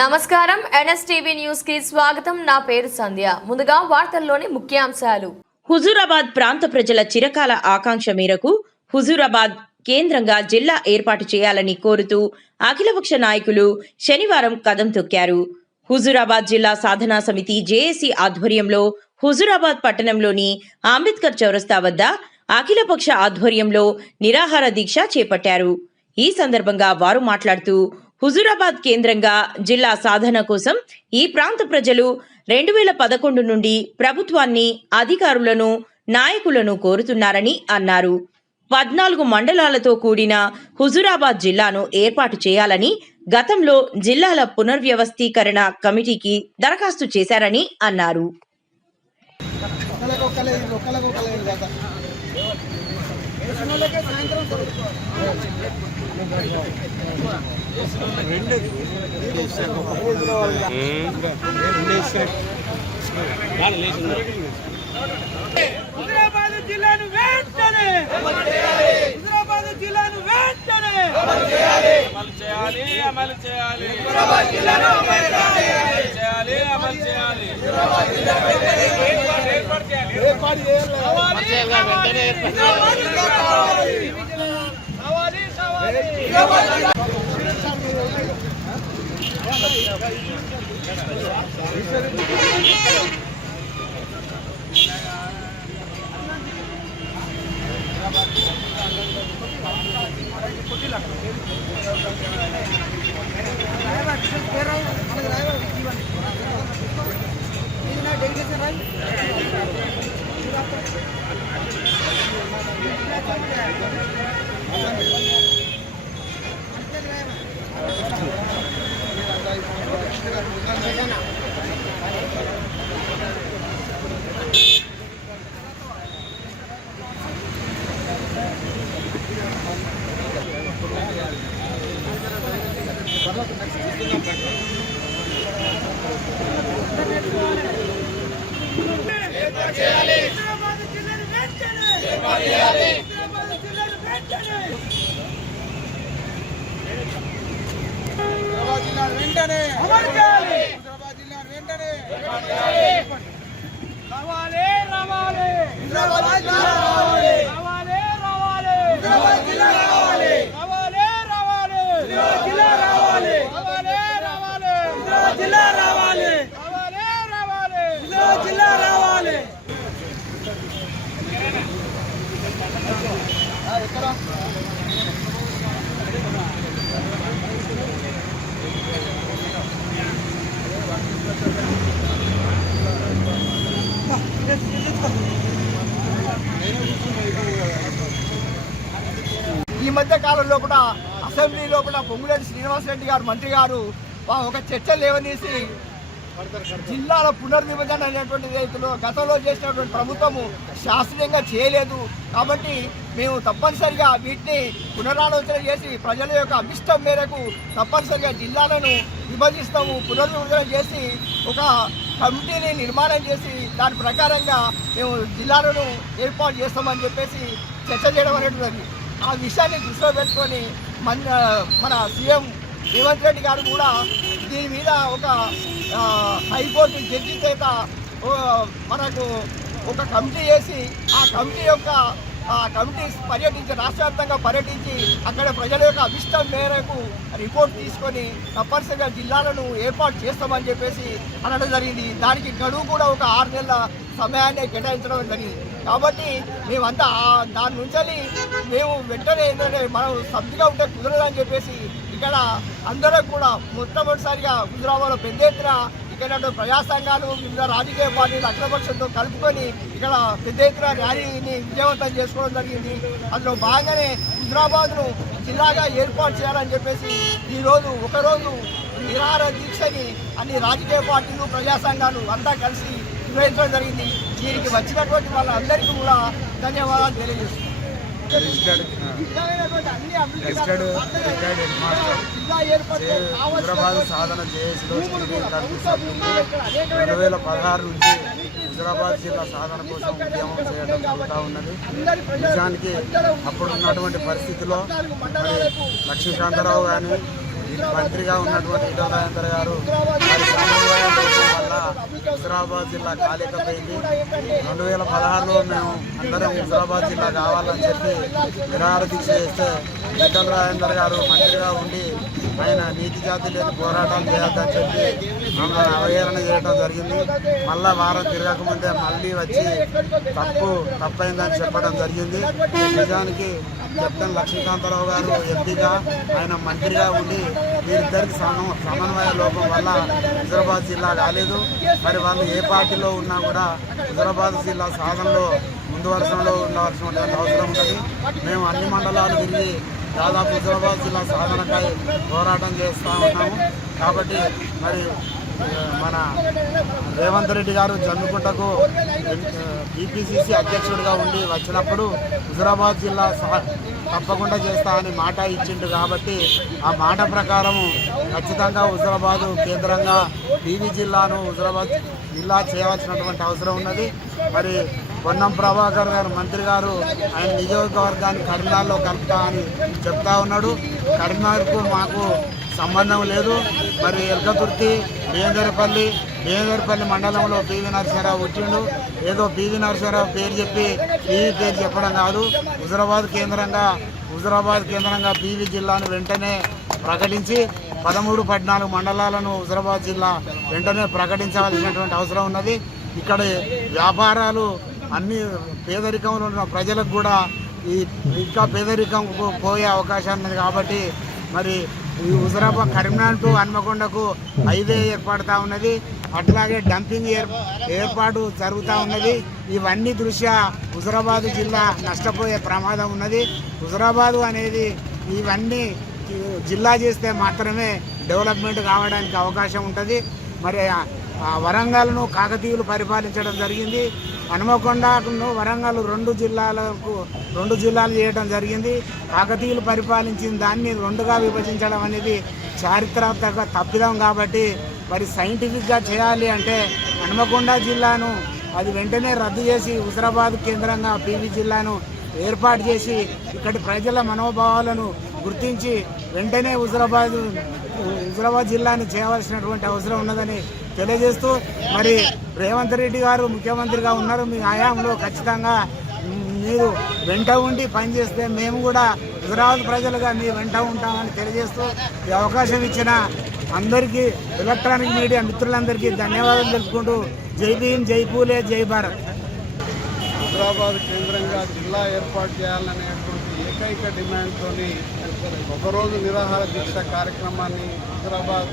నమస్కారం NSTV news కి స్వాగతం. నా పేరు సంధ్య. ముందుగా వార్తల్లోని ముఖ్యాంశాలు. హుజూరాబాద్ ప్రాంత ప్రజల చిరకాల ఆకాంక్ష మేరకు హుజూరాబాద్ కేంద్రంగా జిల్లా ఏర్పాటు చేయాలని కోరుతూ అఖిలపక్ష నాయకులు శనివారం కదం తొక్కారు. హుజూరాబాద్ జిల్లా సాధనా సమితి జేఏసీ ఆధ్వర్యంలో హుజూరాబాద్ పట్టణంలోని అంబేద్కర్ చౌరస్తా వద్ద అఖిలపక్ష ఆధ్వర్యంలో నిరాహార దీక్ష చేపట్టారు. ఈ సందర్భంగా వారు మాట్లాడుతూ హుజూరాబాద్ కేంద్రంగా జిల్లా సాధన కోసం ఈ ప్రాంత ప్రజలు 2011 నుండి ప్రభుత్వాన్ని, అధికారులను, నాయకులను కోరుతున్నారని అన్నారు. 14 మండలాలతో కూడిన హుజూరాబాద్ జిల్లాను ఏర్పాటు చేయాలని గతంలో జిల్లాల పునర్వ్యవస్థీకరణ కమిటీకి దరఖాస్తు చేశారని అన్నారు. హుజూరాబాద్ జిల్లాను వెంటనే అమలు చేయాలి. అమలు చేయాలి. హుజూరాబాద్ జిల్లాను అమలు చేయాలి. అమలు చేయాలి. హుజూరాబాద్ జిల్లాను ఏర్పాటు చేయాలి. ఈ మధ్య కాలంలో కూడా అసెంబ్లీలో కూడా పొంగులేటి శ్రీనివాసరెడ్డి గారు మంత్రి గారు ఒక చర్చ లేవనీసి జిల్లాల పునర్విభజన అనేటువంటి రైతులు గతంలో చేసినటువంటి ప్రభుత్వము శాస్త్రీయంగా చేయలేదు కాబట్టి మేము తప్పనిసరిగా వీటిని పునరాలోచన చేసి ప్రజల యొక్క అభిష్టం మేరకు తప్పనిసరిగా జిల్లాలను విభజిస్తాము, పునర్విభజన చేసి ఒక కమిటీని నిర్మాణం చేసి దాని ప్రకారంగా మేము జిల్లాలను ఏర్పాటు చేస్తామని చెప్పేసి చర్చ చేయడం అనేటువంటిది. ఆ విషయాన్ని దృష్టిలో పెట్టుకొని మన సీఎం రేవంత్ రెడ్డి గారు కూడా దీని మీద ఒక హైకోర్టు జడ్జి చేత మనకు ఒక కమిటీ వేసి ఆ కమిటీ పర్యటించి రాష్ట్ర వ్యాప్తంగా పర్యటించి అక్కడ ప్రజల యొక్క అభిష్టం మేరకు రిపోర్ట్ తీసుకొని తప్పనిసరిగా జిల్లాలను ఏర్పాటు చేస్తామని చెప్పేసి అనడం జరిగింది. దానికి గడువు కూడా ఒక 6 నెలల సమయాన్ని కేటాయించడం జరిగింది. కాబట్టి మేమంతా దాని నుంచి మేము వెంటనే ఏంటంటే మనం సబ్దిగా ఉంటే కుదరదని చెప్పేసి ఇక్కడ అందరూ కూడా మొట్టమొదటిసారిగా హుజూరాబాద్లో పెద్ద ఎత్తున ఇక్కడ ప్రజా సంఘాలు, వివిధ రాజకీయ పార్టీలు అఖిలపక్షంతో కలుపుకొని ఇక్కడ పెద్ద ఎత్తున ర్యాలీని విజయవంతం చేసుకోవడం జరిగింది. అందులో భాగంగానే హుజూరాబాద్ను జిల్లాగా ఏర్పాటు చేయాలని చెప్పేసి ఈరోజు ఒకరోజు నిరాహార దీక్షని అన్ని రాజకీయ పార్టీలు, ప్రజా సంఘాలు అంతా కలిసి నిర్వహించడం జరిగింది. దీనికి వచ్చినటువంటి వాళ్ళందరికీ కూడా ధన్యవాదాలు తెలియజేస్తున్నాం. హుజూరాబాద్ సాధన జేఏసీలో 2016 నుంచి హుజూరాబాద్ జిల్లా సాధన కోసం ఉద్యమం చేయడం జరుగుతూ ఉన్నది. నిజానికి అప్పుడు ఉన్నటువంటి పరిస్థితిలో లక్ష్మీకాంతరావు కానీ, మంత్రిగా ఉన్నటువంటి ఈటల రాజేందర్ గారు మరి సమన్వయ లోపం వల్ల హుజురాబాద్ జిల్లా కాలేకపోయింది. 2016లో మేము అందరం హుజురాబాద్ జిల్లా కావాలని చెప్పి నిరాహార దీక్ష చేస్తే ఈటల రాజేందర్ గారు మంత్రిగా ఉండి ఆయన నీతి జాతి లేని పోరాటాలు చేయొద్దని చెప్పి మమ్మల్ని అవహేళన చేయడం జరిగింది. మళ్ళా వారం తిరగకముందే మళ్ళీ వచ్చి తప్పైందని చెప్పడం జరిగింది. నిజానికి కెప్టెన్ లక్ష్మీకాంతరావు గారు ఎంపీగా ఆయన మంత్రిగా ఉండి వీరిద్దరికి సమన్వయ లోపం వల్ల హుజురాబాద్ జిల్లా కాలేదు. మరి వాళ్ళు ఏ పార్టీలో ఉన్నా కూడా హుజురాబాద్ జిల్లా సాధనలో ముందు వరుసలో ఉండవలసినటువంటి అవసరం ఉంటుంది. మేము అన్ని మండలాలు తిరిగి దాదాపు హుజురాబాద్ జిల్లా సాధనకై పోరాటం చేస్తూ ఉన్నాము. కాబట్టి మరి మన రేవంత్ రెడ్డి గారు జమ్మికుంటకు టీపీసీసీ అధ్యక్షుడిగా ఉండి వచ్చినప్పుడు హుజురాబాద్ జిల్లా తప్పకుండా చేస్తా అని మాట ఇచ్చిండు. కాబట్టి ఆ మాట ప్రకారం ఖచ్చితంగా హుజురాబాదు కేంద్రంగా టీవీ జిల్లాను హుజురాబాద్ జిల్లా చేయవలసినటువంటి అవసరం ఉన్నది. మరి పొన్నం ప్రభాకర్ గారు మంత్రి గారు ఆయన నియోజకవర్గాన్ని కరీంనగర్లో కలుపుతా అని చెప్తా ఉన్నాడు. కరీంనగర్కు మాకు సంబంధం లేదు. మరి ఎల్కతుర్తి బేందరపల్లి మండలంలో పివి నరసింహారావు వచ్చిండు. ఏదో పివి నరసింహారావు పేరు చెప్పి పివి పేరు చెప్పడం కాదు. హుజురాబాద్ కేంద్రంగా పివి జిల్లాను వెంటనే ప్రకటించి 13-14 మండలాలను హుజురాబాద్ జిల్లా వెంటనే ప్రకటించవలసినటువంటి అవసరం ఉన్నది. ఇక్కడ వ్యాపారాలు అన్ని పేదరికంలో ఉన్న ప్రజలకు కూడా ఇంకా పేదరికంకు పోయే అవకాశం ఉన్నది. కాబట్టి మరి ఈ హుజురాబాద్ కరీంనగర్ టు హన్మకొండకు హైవే ఏర్పడుతూ ఉన్నది. అట్లాగే డంపింగ్ ఏర్పాటు జరుగుతూ ఉన్నది. ఇవన్నీ దృష్ట్యా హుజురాబాద్ జిల్లా నష్టపోయే ప్రమాదం ఉన్నది. హుజురాబాదు అనేది ఇవన్నీ జిల్లా చేస్తే మాత్రమే డెవలప్మెంట్ కావడానికి అవకాశం ఉంటుంది. మరి వరంగల్ను కాకతీయులు పరిపాలించడం జరిగింది. హనుమకొండను వరంగల్ రెండు జిల్లాలు చేయడం జరిగింది. కాకతీయులు పరిపాలించిన దాన్ని 2గా విభజించడం అనేది చారిత్రాత్మక తప్పిదం. కాబట్టి మరి సైంటిఫిక్గా చేయాలి అంటే హనుమకొండ జిల్లాను అది వెంటనే రద్దు చేసి హుజురాబాద్ కేంద్రంగా పివి జిల్లాను ఏర్పాటు చేసి ఇక్కడి ప్రజల మనోభావాలను గుర్తించి వెంటనే హుజురాబాద్ జిల్లాని చేయవలసినటువంటి అవసరం ఉన్నదని తెలియజేస్తూ మరి రేవంత్ రెడ్డి గారు ముఖ్యమంత్రిగా ఉన్నారు. మీ హయాంలో ఖచ్చితంగా మీరు వెంట ఉండి పనిచేస్తే మేము కూడా హుజురాబాద్ ప్రజలుగా మీ వెంట ఉంటామని తెలియజేస్తూ ఈ అవకాశం ఇచ్చిన అందరికీ ఎలక్ట్రానిక్ మీడియా మిత్రులందరికీ ధన్యవాదాలు తెలుపుకుంటూ జై భీమ్, జై పూలే, జై భారత్. హుజురాబాద్ కేంద్రంగా జిల్లా ఏర్పాటు చేయాలనేటువంటి ఏకైక డిమాండ్తో ఒకరోజు నిరాహార దీక్ష కార్యక్రమాన్ని హుజురాబాద్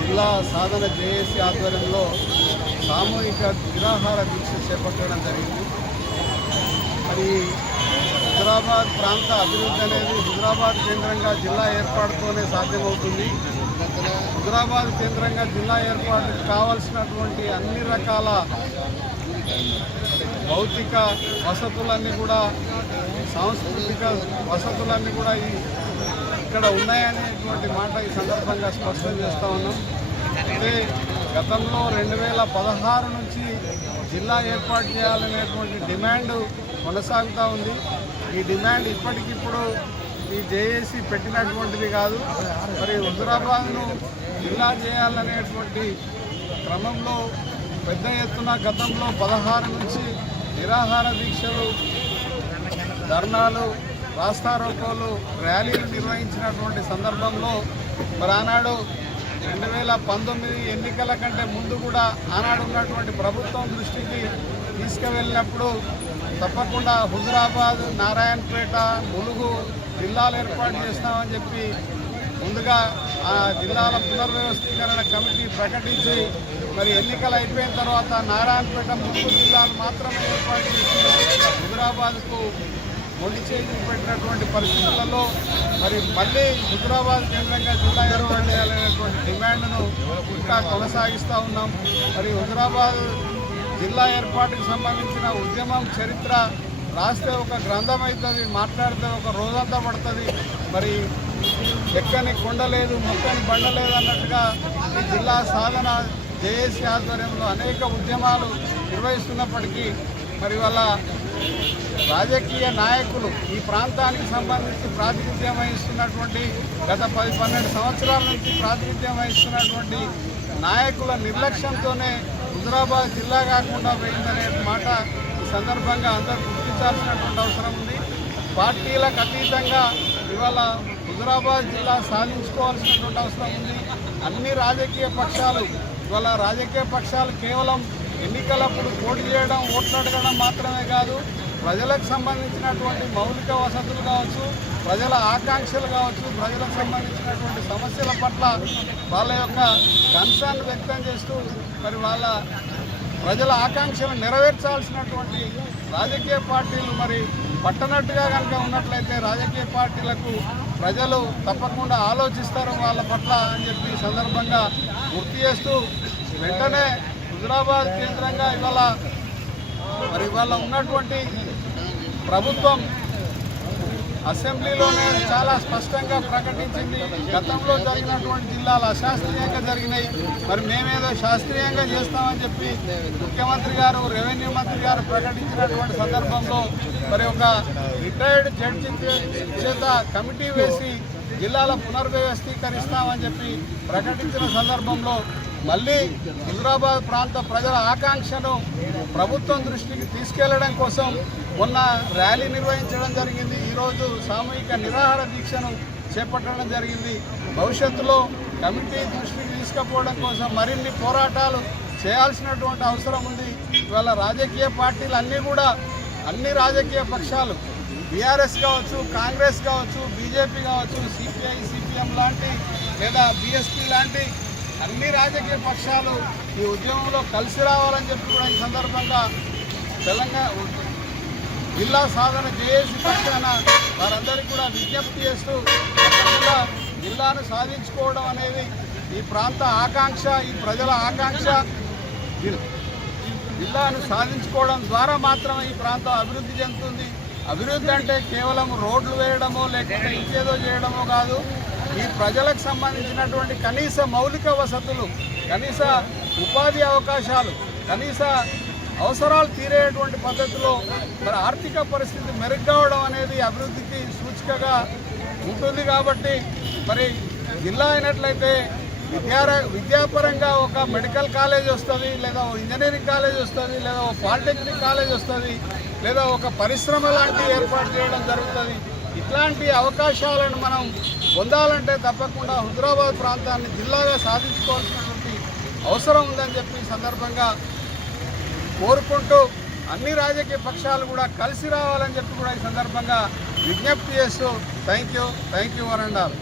జిల్లా సాధన జేఏసీ ఆధ్వర్యంలో సామూహిక నిరాహార దీక్ష చేపట్టడం జరిగింది. మరి హుజురాబాద్ ప్రాంత అభివృద్ధి అనేది హుజురాబాద్ కేంద్రంగా జిల్లా ఏర్పాటుతోనే సాధ్యమవుతుంది. హుజురాబాద్ కేంద్రంగా జిల్లా ఏర్పాటుకు కావాల్సినటువంటి అన్ని రకాల భౌతిక వసతులన్నీ కూడా, సాంస్కృతిక వసతులన్నీ కూడా ఇక్కడ ఉన్నాయనేటువంటి మాట ఈ సందర్భంగా స్పష్టం చేస్తూ ఉన్నాం. అయితే గతంలో 2016 నుంచి జిల్లా ఏర్పాటు చేయాలనేటువంటి డిమాండ్ కొనసాగుతూ ఉంది. ఈ డిమాండ్ ఇప్పటికిప్పుడు ఈ జేఏసీ పెట్టినటువంటిది కాదు. మరి హుజురాబాద్ను జిల్లా చేయాలనేటువంటి క్రమంలో పెద్ద ఎత్తున గతంలో 16 నుంచి నిరాహార దీక్షలు, ధర్నాలు, రాస్తారోకోలు, ర్యాలీలు నిర్వహించినటువంటి సందర్భంలో మరి ఆనాడు 2019 ఎన్నికల కంటే ముందు కూడా ఆనాడు ఉన్నటువంటి ప్రభుత్వం దృష్టికి తీసుకువెళ్ళినప్పుడు తప్పకుండా హుజురాబాద్, నారాయణపేట, ములుగు జిల్లాలు ఏర్పాటు చేస్తామని చెప్పి ముందుగా ఆ జిల్లాల పునర్వ్యవస్థీకరణ కమిటీ ప్రకటించి మరి ఎన్నికలు అయిపోయిన తర్వాత నారాయణపేట, ములుగు జిల్లాలు మాత్రమే ఏర్పాటు చేసి హుజురాబాద్కు మొండి చేసి పెట్టినటువంటి పరిస్థితులలో మరి మళ్ళీ హుజురాబాద్ కేంద్రంగా జిల్లా ఏర్పాటు చేయాలనేటువంటి డిమాండ్ను ఇంకా కొనసాగిస్తూ ఉన్నాం. మరి హుజురాబాద్ జిల్లా ఏర్పాటుకు సంబంధించిన ఉద్యమం చరిత్ర రాస్తే ఒక గ్రంథం అవుతుంది, మాట్లాడితే ఒక రోజంతా పడుతుంది. మరి ఎక్కని కొండ లేదు, మొక్కని బండ లేదు అన్నట్టుగా ఈ జిల్లా సాధన జేఏసీ ఆధ్వర్యంలో అనేక ఉద్యమాలు నిర్వహిస్తున్నప్పటికీ మరి వాళ్ళ రాజకీయ నాయకులు ఈ ప్రాంతానికి సంబంధించి ప్రాతినిధ్యం వహిస్తున్నటువంటి గత 10-12 సంవత్సరాల నుంచి ప్రాతినిధ్యం వహిస్తున్నటువంటి నాయకుల నిర్లక్ష్యంతోనే హుజురాబాద్ జిల్లా కాకుండా పోయిందనే మాట ఈ సందర్భంగా అందరూ గుర్తించాల్సినటువంటి అవసరం ఉంది. పార్టీలకు అతీతంగా ఇవాళ హుజురాబాద్ జిల్లా సాధించుకోవాల్సినటువంటి అవసరం ఉంది. అన్ని రాజకీయ పక్షాలు ఇవాళ రాజకీయ పక్షాలు కేవలం ఎన్నికలప్పుడు పోటీ చేయడం, ఓట్లు అడగడం మాత్రమే కాదు, ప్రజలకు సంబంధించినటువంటి మౌలిక వసతులు కావచ్చు, ప్రజల ఆకాంక్షలు కావచ్చు, ప్రజలకు సంబంధించినటువంటి సమస్యల పట్ల వాళ్ళ యొక్క కన్సర్న్ వ్యక్తం చేస్తూ మరి వాళ్ళ ప్రజల ఆకాంక్షలు నెరవేర్చాల్సినటువంటి రాజకీయ పార్టీలు మరి పట్టనట్టుగా కనుక ఉన్నట్లయితే రాజకీయ పార్టీలకు ప్రజలు తప్పకుండా ఆలోచిస్తారు వాళ్ళ పట్ల అని చెప్పి సందర్భంగా గుర్తు చేస్తూ వెంటనే హుజురాబాద్ కేంద్రంగా ఇవాళ ఉన్నటువంటి ప్రభుత్వం అసెంబ్లీలోనే చాలా స్పష్టంగా ప్రకటించింది. గతంలో జరిగినటువంటి జిల్లాలు అశాస్త్రీయంగా జరిగినాయి, మరి మేమేదో శాస్త్రీయంగా చేస్తామని చెప్పి ముఖ్యమంత్రి గారు, రెవెన్యూ మంత్రి గారు ప్రకటించినటువంటి సందర్భంలో మరి ఒక రిటైర్డ్ జడ్జి చేత కమిటీ వేసి జిల్లాల పునర్వ్యవస్థీకరిస్తామని చెప్పి ప్రకటించిన సందర్భంలో మళ్ళీ హుజురాబాద్ ప్రాంత ప్రజల ఆకాంక్షను ప్రభుత్వం దృష్టికి తీసుకెళ్లడం కోసం మొన్న ర్యాలీ నిర్వహించడం జరిగింది. ఈరోజు సామూహిక నిరాహార దీక్షను చేపట్టడం జరిగింది. భవిష్యత్తులో కమిటీ దృష్టికి తీసుకుపోవడం కోసం మరిన్ని పోరాటాలు చేయాల్సినటువంటి అవసరం ఉంది. ఇవాళ రాజకీయ పార్టీలు అన్ని రాజకీయ పక్షాలు బీఆర్ఎస్ కావచ్చు, కాంగ్రెస్ కావచ్చు, బీజేపీ కావచ్చు, సిపిఐ, సిపిఎం లాంటి లేదా బీఎస్పీ లాంటి అన్ని రాజకీయ పక్షాలు ఈ ఉద్యమంలో కలిసి రావాలని చెప్పి కూడా ఈ సందర్భంగా తెలంగాణ జిల్లా సాధన జేఏసీ పక్షాన వారందరికీ కూడా విజ్ఞప్తి చేస్తూ తప్పకుండా జిల్లాను సాధించుకోవడం అనేది ఈ ప్రాంత ఆకాంక్ష, ఈ ప్రజల ఆకాంక్ష. జిల్లాను సాధించుకోవడం ద్వారా మాత్రమే ఈ ప్రాంతం అభివృద్ధి చెందుతుంది. అభివృద్ధి అంటే కేవలం రోడ్లు వేయడమో లేకపోతే ఇంకేదో చేయడమో కాదు. ఈ ప్రజలకు సంబంధించినటువంటి కనీస మౌలిక వసతులు, కనీస ఉపాధి అవకాశాలు, కనీస అవసరాలు తీరేటువంటి పద్ధతిలో మరి ఆర్థిక పరిస్థితి మెరుగ్గవడం అనేది అభివృద్ధికి సూచికగా ఉంటుంది. కాబట్టి మరి జిల్లా అయినట్లయితే విద్యాపరంగా ఒక మెడికల్ కాలేజ్ వస్తుంది, లేదా ఇంజనీరింగ్ కాలేజ్ వస్తుంది, లేదా ఒక పాలిటెక్నిక్ కాలేజ్ వస్తుంది, లేదా ఒక పరిశ్రమ లాంటి ఏర్పాటు చేయడం జరుగుతుంది. ఇట్లాంటి అవకాశాలను మనం పొందాలంటే తప్పకుండా హుజురాబాద్ ప్రాంతాన్ని జిల్లాగా సాధించుకోవాల్సినటువంటి అవసరం ఉందని చెప్పి సందర్భంగా కోరుకుంటూ అన్ని రాజకీయ పక్షాలు కూడా కలిసి రావాలని చెప్పి కూడా ఈ సందర్భంగా విజ్ఞప్తి చేస్తూ thank you one and all.